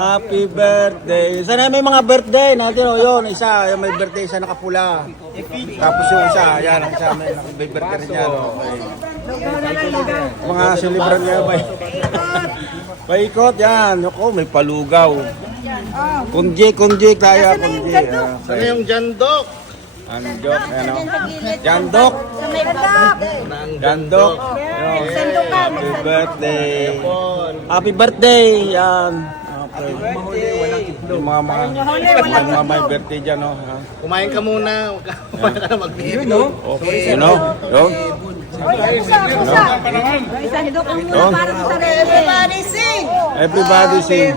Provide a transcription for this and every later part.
Happy birthday. Sana may mga birthday natin. O yun, isa. Yung may birthday, isa nakapula. Tapos yung isa, yan. Ang isa may birthday rin yan. Okay. Mga celebran nga ba? Paikot yan. Ako, may palugaw. Kunjik tayo. Kunjik. Ano yung jandok? Jandok. Ano? Jandok. Jandok. Happy birthday. Happy birthday. Yan. Okay. Yung mga may birthday dyan, no? Kumain ka muna. Kumain ka na mag-behave. Okay. Yun, no? Yun. Sandok ang muna para sa sarili. Everybody sing! Everybody sing.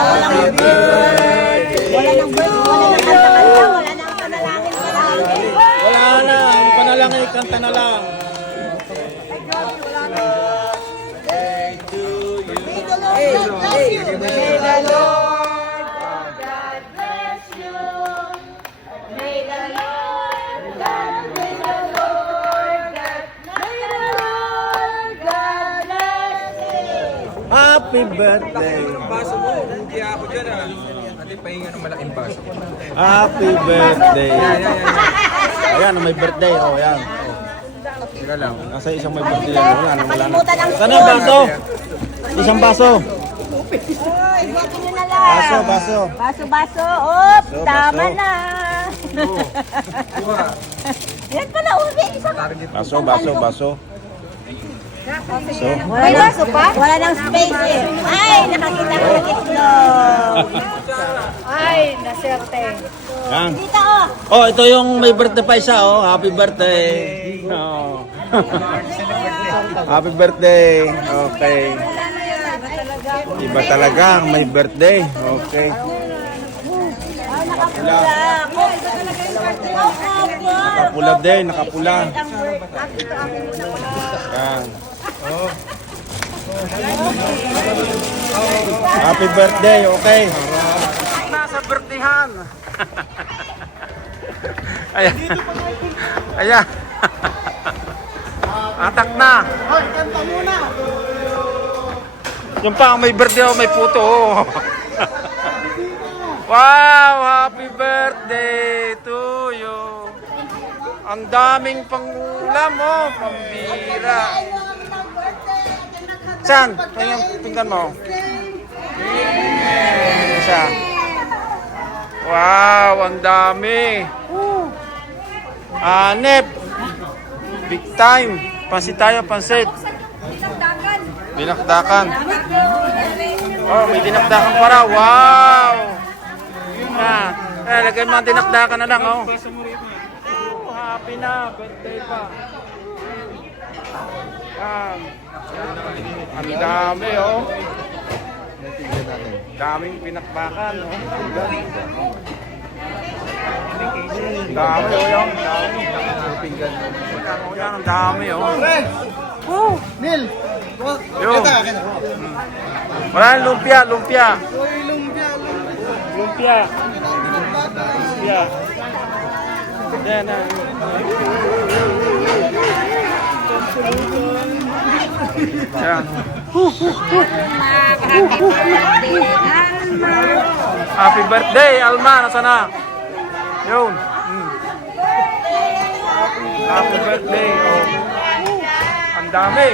Happy birthday! Wala nang kanta-kanta, wala nang panalangin. Wala na. Ang panalangin, kanta na lang. May the Lord God bless you. May the Lord God bless you. Happy birthday. Baso mo, hindi ako dyan ah. Hindi pahinga ng malaking baso. Happy birthday. Ayan, may birthday. Oh, yan. Tira lang. Nasa isang may birthday. Yan, wala na. Nakalimutan ang Sana ang baso. Isang baso. Oy, iwatin nyo na lang. Baso. Baso. Op, Baso, tama baso. na. Yan pala, uwi. Isang Baso. May baso pa? Wala nang space eh. Ay, nakakita ko ng itlog. Ay, naserte. Yan. Dito oh. Oh, ito yung may birthday pa isa, oh. Happy birthday. Oh. Happy birthday. Okay. Iba talaga may birthday. Okay. Ay, nakapula. Ako, iba talaga yung birthday. Nakapula din, nakapula. Yan. Happy birthday, okay. Nasa birthdayhan. Ayan. Ayan. Atak na. Hoy, kanta muna. Yung pa may birthday o may puto. Oh. Wow, happy birthday to you. Ang daming pangulam mo, pambira. Saan? Tingnan mo. Isa. Wow, ang dami. Anep. Big time. Pansit tayo, pansit. Dinakdakan. Oh, may dinakdakan para. Wow. Lagay mo ang dinakdakan na lang, oh. Oh, happy na. Birthday pa. Ang dami, oh. Daming pinakbakan, oh. Ang dami, oh, yung. Ang dami, oh. Nil. Yung. Wala, lumpia. Lumpia. Yan na. Yan. Happy birthday, Alma. Nasaan na? Yun. Happy birthday. Oh. Ang dami.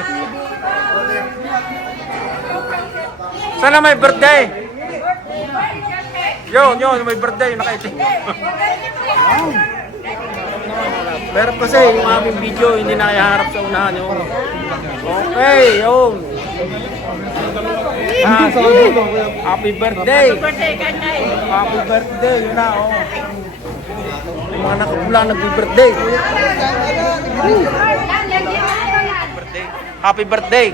Sana may birthday. Yun, may birthday. Nakaitin. Pero kasi yung aming video hindi na iharap sa unahan yun. Okay, yun. Happy birthday. Happy birthday. Yun na, oh. Yung mga nakapula nag-birthday. Happy birthday.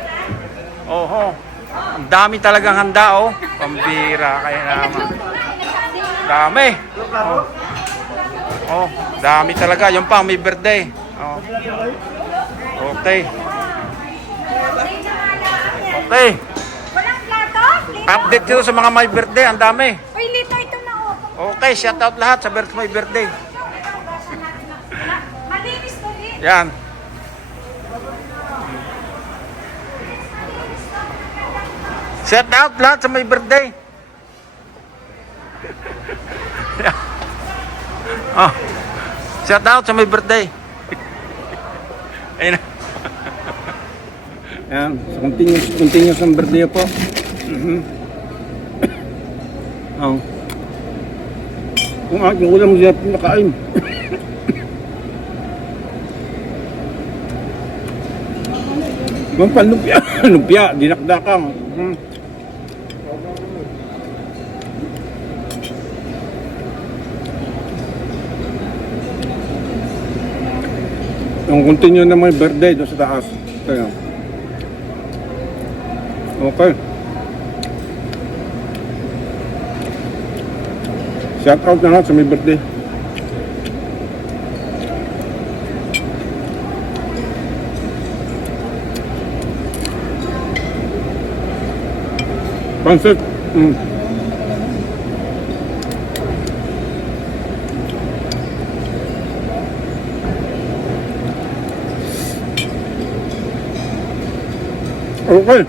Oho. Ang dami talagang handa, oh. Pambira kaya naman. Dami. Oh, dami talaga. Yung pa, may birthday. Oh. Okay. Okay. Walang plato? Update dito sa mga may birthday. Ang dami. Uy, lito ito na oh. Okay, shout out lahat sa may birthday. Malinis to din. Yan. Shout out lahat sa may birthday. Oh. Shout out sa may birthday. Ayun na. Ayan, so continuous ang birthday po. Oh. Kung aking ulam siya pinakain. Kung panlupya, lupya, dinakdakang. Yung continue na may birthday doon sa taas. Kaya. Okay. Shout out na lahat sa may birthday. Pansit. Okay.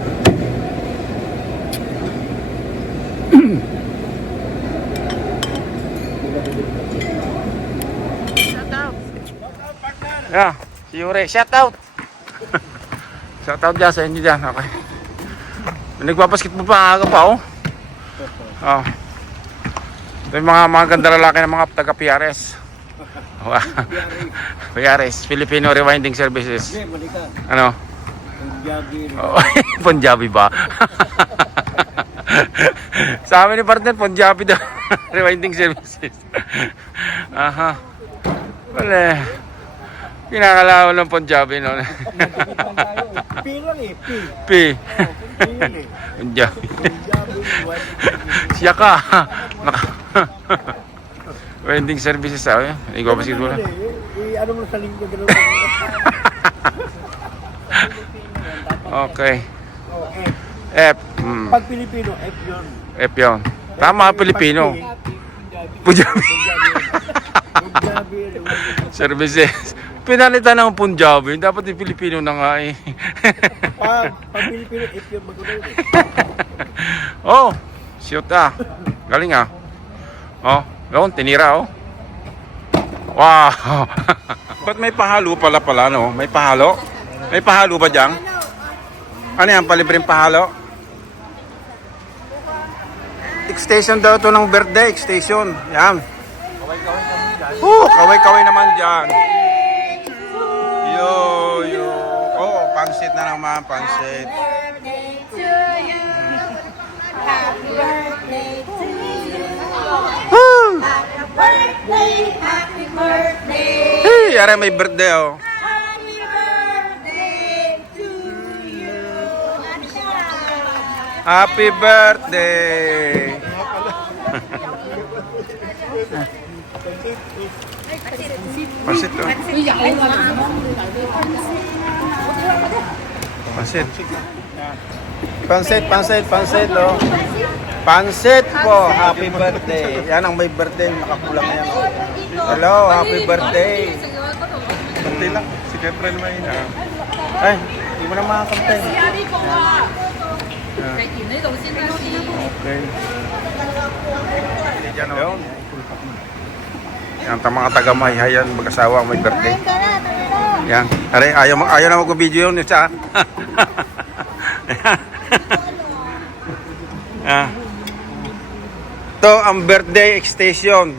Yeah, si Yuri, shout out. Shout out dyan sa inyo dyan, okay. Nagpapasketball pa aga pa, oh. Oh. Ito yung mga ganda lalaki ng mga taga-PRS. PRS, Filipino Rewinding Services. Ano? Oh, Punjabi ba? Sa amin ni partner, Punjabi daw. Rewinding Services. Aha. Wala. Kinakalawan ng Punjabi noon. P lang eh, P. P. Punjabi. Siya ka. Winding Services ako eh. Ikaw ba siguro? Ano mo sa linggo gano'n? Okay. F. Pag Pilipino, F yun. F yun. Tama, Pilipino. Punjabi. Punjabi. Services. Pinalitan ng Punjabi. Dapat yung Pilipino na nga eh. Pag Pilipino, F yun magulo eh. Oh, shoot ah. Galing ah. Oh, yun, tinira oh. Wow. Ba't may pahalo pala no? May pahalo? May pahalo ba dyan? Ano yan, palibreng pahalo? Extension daw ito ng birthday, extension. Yan. Kaway-kaway naman dyan. Yo. Oh, pansit na naman, pansit. Happy birthday to you. Happy birthday. Hey, ara may birthday oh. Happy birthday to you. Happy birthday. Pansit to. Pansit oh. Pansit po, happy birthday. Yan ang may birthday, nakakulang na yan. Hello, happy birthday. Birthday lang, si Kefren may ay, hindi mo na makakantay. Okay. Yan, yan mga taga-Mayhayan, mag-asawa ang may birthday. Yan. Ayaw na mag-video yun. Siya. Ito ang birthday extension.